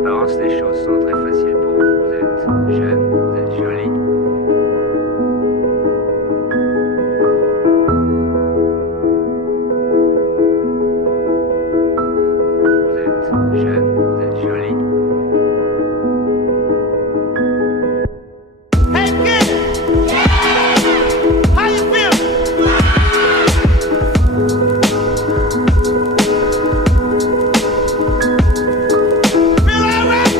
apparence, les choses sont très faciles pour vous. Vous êtes jeune, vous êtes jolie. Vous êtes jeune, vous êtes jolie. Hey kid! Yeah! How you feel? Feel alright?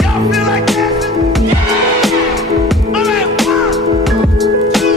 Y'all feel like dancing? Yeah! Alright, 1, 2.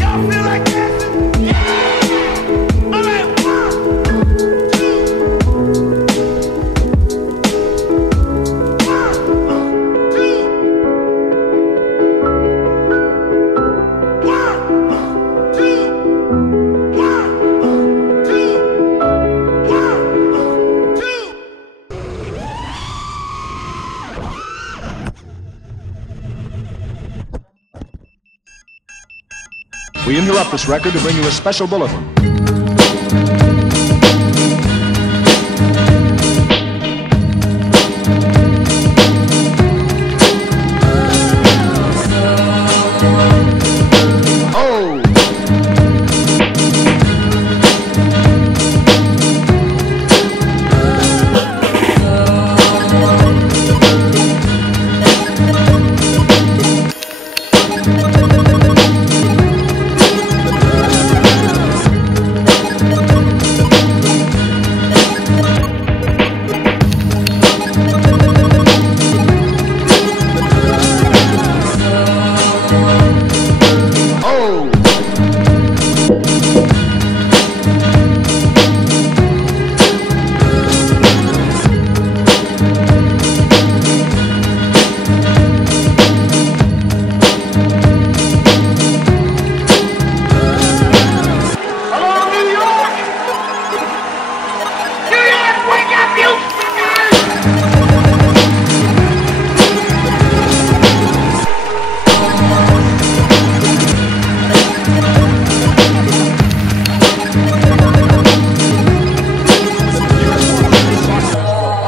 Y'all feel like dancing? Yeah! Alright, 1, 2. We interrupt this record to bring you a special bulletin. Oh! Oh! Hello, New York! New York, wake up, you fuckers!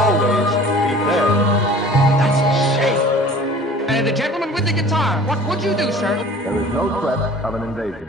Always be there. That's a shame. And the gentleman with the guitar, what would you do, sir? There is no threat of an invasion.